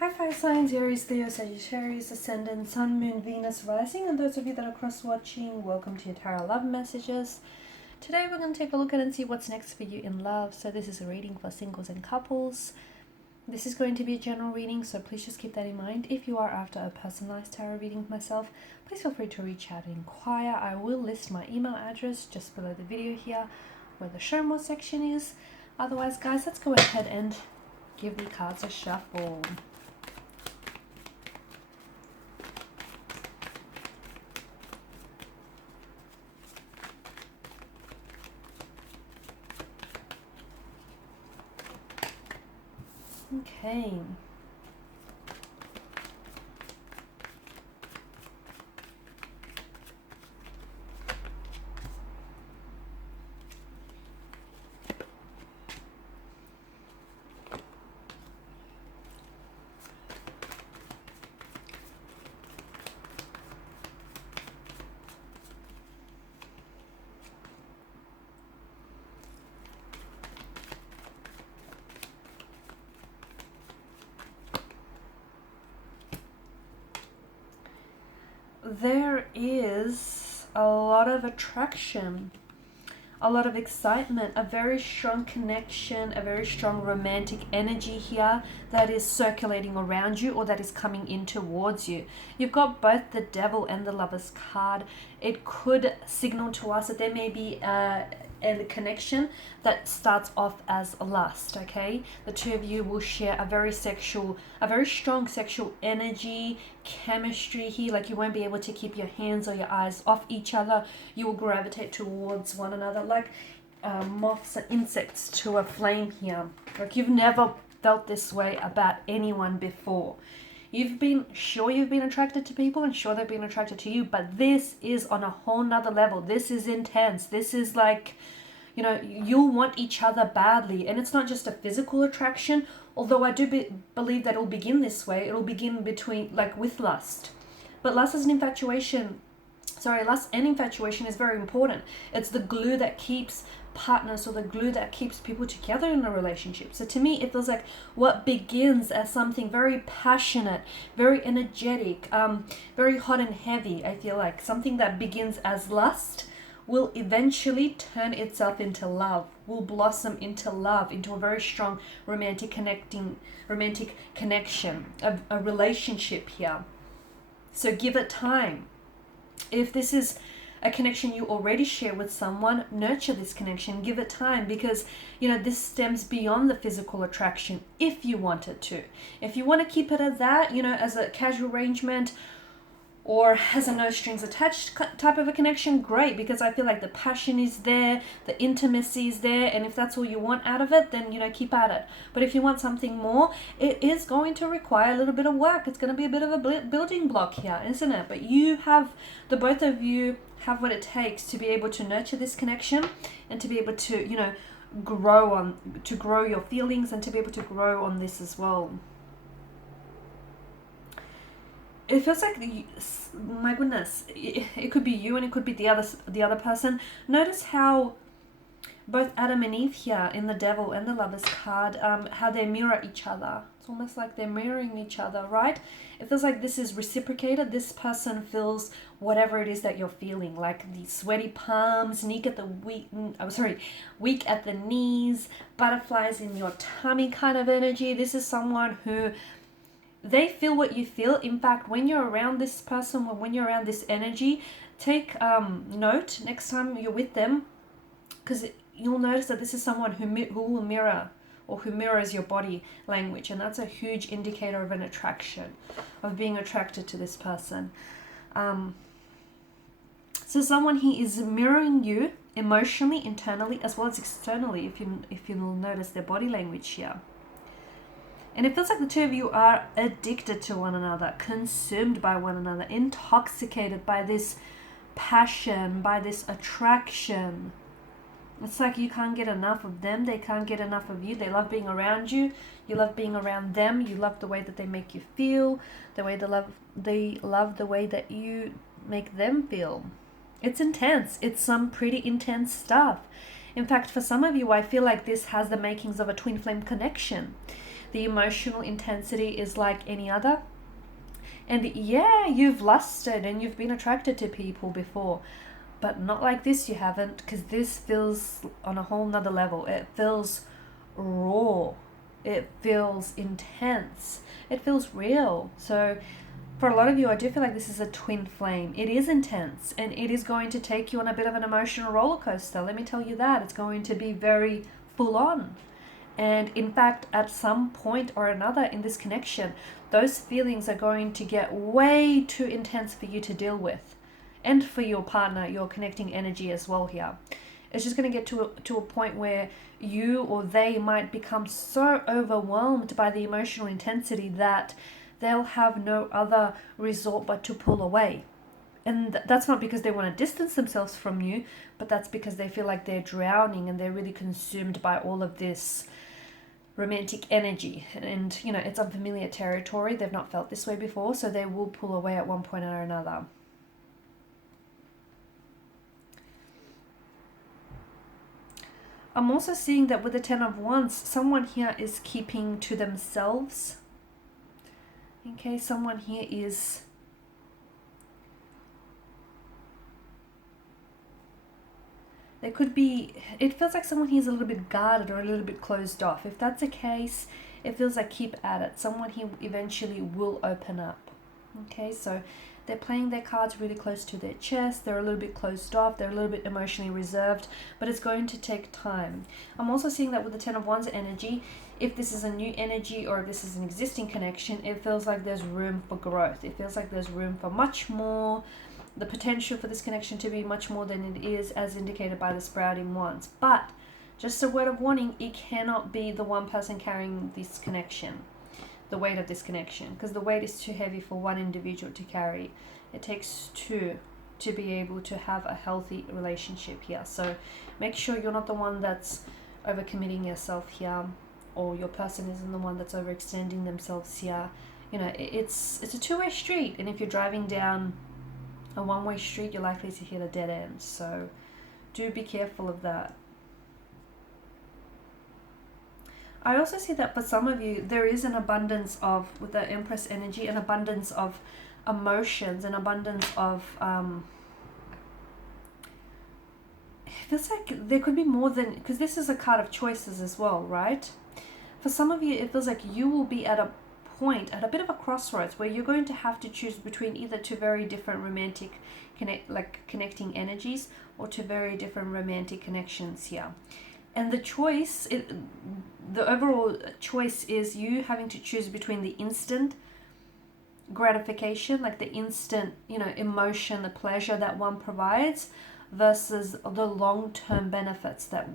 Hi fire signs, Aries, Leo, Sagittarius, Ascendant, Sun, Moon, Venus, Rising, and those of you that are cross-watching, welcome to your Tarot Love Messages. Today we're going to take a look at and see what's next for you in love. So this is a reading for singles and couples. This is going to be a general reading, so please just keep that in mind. If you are after a personalized tarot reading with myself, please feel free to reach out and inquire. I will list my email address just below the video here, where the show more section is. Otherwise, guys, let's go ahead and give the cards a shuffle. Okay. There is a lot of attraction, a lot of excitement, a very strong connection, a very strong romantic energy here that is circulating around you or that is coming in towards you. You've got both the Devil and the Lover's card. It could signal to us that there may be a connection that starts off as lust. Okay, the two of you will share a very strong sexual energy, chemistry here. Like, you won't be able to keep your hands or your eyes off each other. You will gravitate towards one another like moths and insects to a flame here. Like, you've never felt this way about anyone before. You've been attracted to people and sure they've been attracted to you, but this is on a whole nother level. This is intense. This is like, you know, you'll want each other badly. And it's not just a physical attraction, although I do believe that it'll begin this way. It'll begin with lust. But lust and infatuation is very important. It's the glue that keeps partners, or the glue that keeps people together in a relationship. So to me, it feels like what begins as something very passionate, very energetic, very hot and heavy, I feel like something that begins as lust will eventually turn itself into love, will blossom into love, into a very strong romantic connection, a relationship here. So give it time. If this is a connection you already share with someone, nurture this connection, give it time, because, you know, this stems beyond the physical attraction if you want it to. If you want to keep it at that, you know, as a casual arrangement or as a no strings attached type of a connection, great, because I feel like the passion is there, the intimacy is there, and if that's all you want out of it, then, you know, keep at it. But if you want something more, it is going to require a little bit of work. It's going to be a bit of a building block here, isn't it? But the both of you have what it takes to be able to nurture this connection and to be able to, you know, grow your feelings and to be able to grow on this as well. It feels like, my goodness, it could be you and it could be the other person. Notice how both Adam and Eve here in the Devil and the Lover's card, how they mirror each other. It's almost like they're mirroring each other, right? It feels like this is reciprocated. This person feels whatever it is that you're feeling, like the sweaty palms, weak at the knees, butterflies in your tummy kind of energy. This is someone who, they feel what you feel. In fact, when you're around this person, when you're around this energy, take note next time you're with them, because you'll notice that this is someone who will mirror, or who mirrors your body language, and that's a huge indicator of an attraction, of being attracted to this person. So someone he is mirroring you emotionally, internally, as well as externally, if you'll notice their body language here. And it feels like the two of you are addicted to one another, consumed by one another, intoxicated by this passion, by this attraction. It's like you can't get enough of them, they can't get enough of you. They love being around you, you love being around them, you love the way that they make you feel, they love the way that you make them feel. It's intense. It's some pretty intense stuff. In fact, for some of you, I feel like this has the makings of a twin flame connection. the emotional intensity is like any other. And yeah, you've lusted and you've been attracted to people before, but not like this, you haven't, because this feels on a whole nother level. It feels raw, it feels intense, it feels real. So for a lot of you, I do feel like this is a twin flame. It is intense and it is going to take you on a bit of an emotional roller coaster. Let me tell you that. It's going to be very full on. And in fact, at some point or another in this connection, those feelings are going to get way too intense for you to deal with. And for your partner, your connecting energy as well here. It's just going to get to a point where you or they might become so overwhelmed by the emotional intensity that they'll have no other resort but to pull away. And that's not because they want to distance themselves from you, but that's because they feel like they're drowning and they're really consumed by all of this romantic energy. And, you know, it's unfamiliar territory. They've not felt this way before, so they will pull away at one point or another. I'm also seeing that with the Ten of Wands, someone here is keeping to themselves. Okay, someone here is there could be, it feels like someone here is a little bit guarded or a little bit closed off. If that's the case, it feels like keep at it. Someone here eventually will open up. Okay, so they're playing their cards really close to their chest. They're a little bit closed off. They're a little bit emotionally reserved, but it's going to take time. I'm also seeing that with the Ten of Wands energy, if this is a new energy or if this is an existing connection, it feels like there's room for growth. It feels like there's room for much more, the potential for this connection to be much more than it is, as indicated by the sprouting wands. But just a word of warning, it cannot be the one person carrying this connection, the weight of this connection, because the weight is too heavy for one individual to carry. It takes two to be able to have a healthy relationship here. So make sure you're not the one that's overcommitting yourself here, or your person isn't the one that's overextending themselves here. You know, it's a two-way street, and if you're driving down a one-way street, you're likely to hit a dead end. So do be careful of that. I also see that for some of you, there is an abundance of, with the Empress energy, an abundance of emotions, an abundance of, it feels like there could be more than, because this is a card of choices as well, right? For some of you, it feels like you will be at a point, at a bit of a crossroads, where you're going to have to choose between either two very different romantic connecting energies, or two very different romantic connections here. And the choice, the overall choice is you having to choose between the instant gratification, like the instant, you know, emotion, the pleasure that one provides, versus the long-term benefits that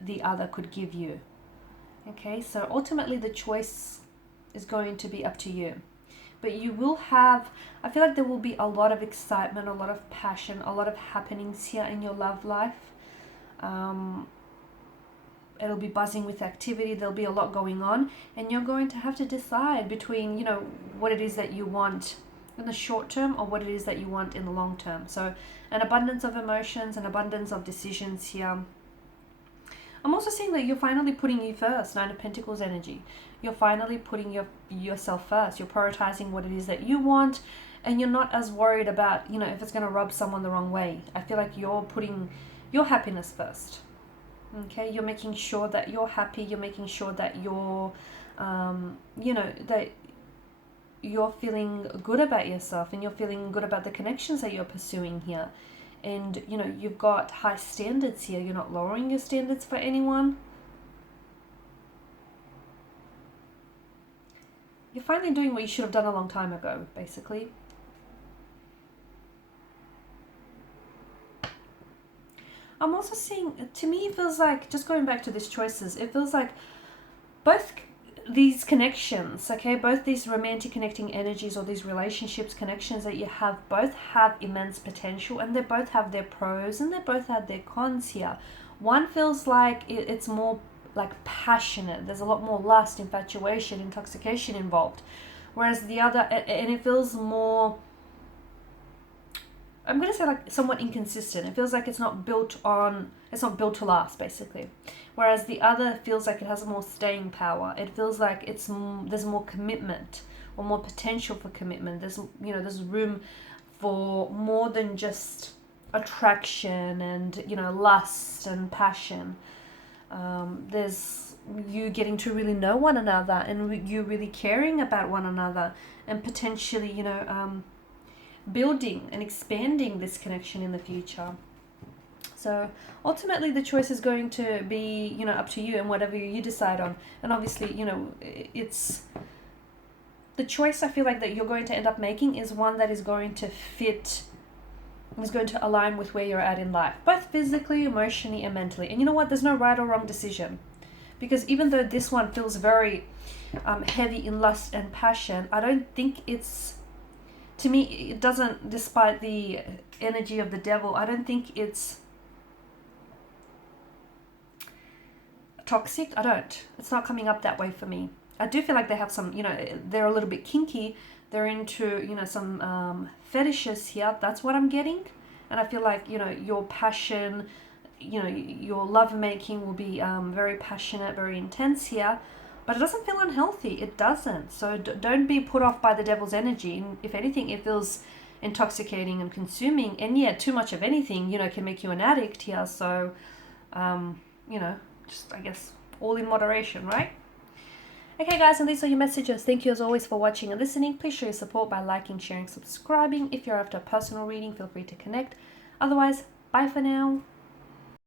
the other could give you. Okay, so ultimately the choice is going to be up to you. But you will have, I feel like there will be a lot of excitement, a lot of passion, a lot of happenings here in your love life. It'll be buzzing with activity. There'll be a lot going on, and you're going to have to decide between, you know, what it is that you want in the short term or what it is that you want in the long term. So an abundance of emotions, an abundance of decisions here. I'm also seeing that you're finally putting you first, Nine of Pentacles energy. You're finally putting yourself first. You're prioritizing what it is that you want, and you're not as worried about, you know, if it's going to rub someone the wrong way. I feel like you're putting your happiness first. Okay, you're making sure that you're happy. You're making sure that you're, you know, that you're feeling good about yourself, and you're feeling good about the connections that you're pursuing here. And, you know, you've got high standards here. You're not lowering your standards for anyone. You're finally doing what you should have done a long time ago, basically. I'm also seeing, to me, it feels like, just going back to these choices, it feels like both these connections, okay, both these romantic connecting energies, or these relationships, connections that you have, both have immense potential, and they both have their pros and they both have their cons here. One feels like it's more like passionate. There's a lot more lust, infatuation, intoxication involved. Whereas the other, and it feels more I'm going to say like somewhat inconsistent. It feels like it's not built to last, basically. Whereas the other feels like it has more staying power. It feels like there's more commitment or more potential for commitment. There's room for more than just attraction and, lust and passion. There's you getting to really know one another and you really caring about one another and potentially, building and expanding this connection in the future. So ultimately the choice is going to be, up to you and whatever you decide on. And obviously, it's the choice I feel like that you're going to end up making is one that is going to fit, is going to align with where you're at in life, both physically, emotionally, and mentally. And you know what? There's no right or wrong decision. Because even though this one feels very heavy in lust and passion, I don't think to me, it doesn't, despite the energy of the devil, I don't think it's toxic. It's not coming up that way for me. I do feel like they have some, they're a little bit kinky. They're into, some fetishes here. That's what I'm getting. And I feel like, your passion, your lovemaking will be very passionate, very intense here. But it doesn't feel unhealthy. It doesn't. So don't be put off by the devil's energy. And if anything, it feels intoxicating and consuming. And yeah, too much of anything, can make you an addict here. So, just, I guess, all in moderation, right? Okay, guys, and these are your messages. Thank you as always for watching and listening. Please show your support by liking, sharing, subscribing. If you're after a personal reading, feel free to connect. Otherwise, bye for now.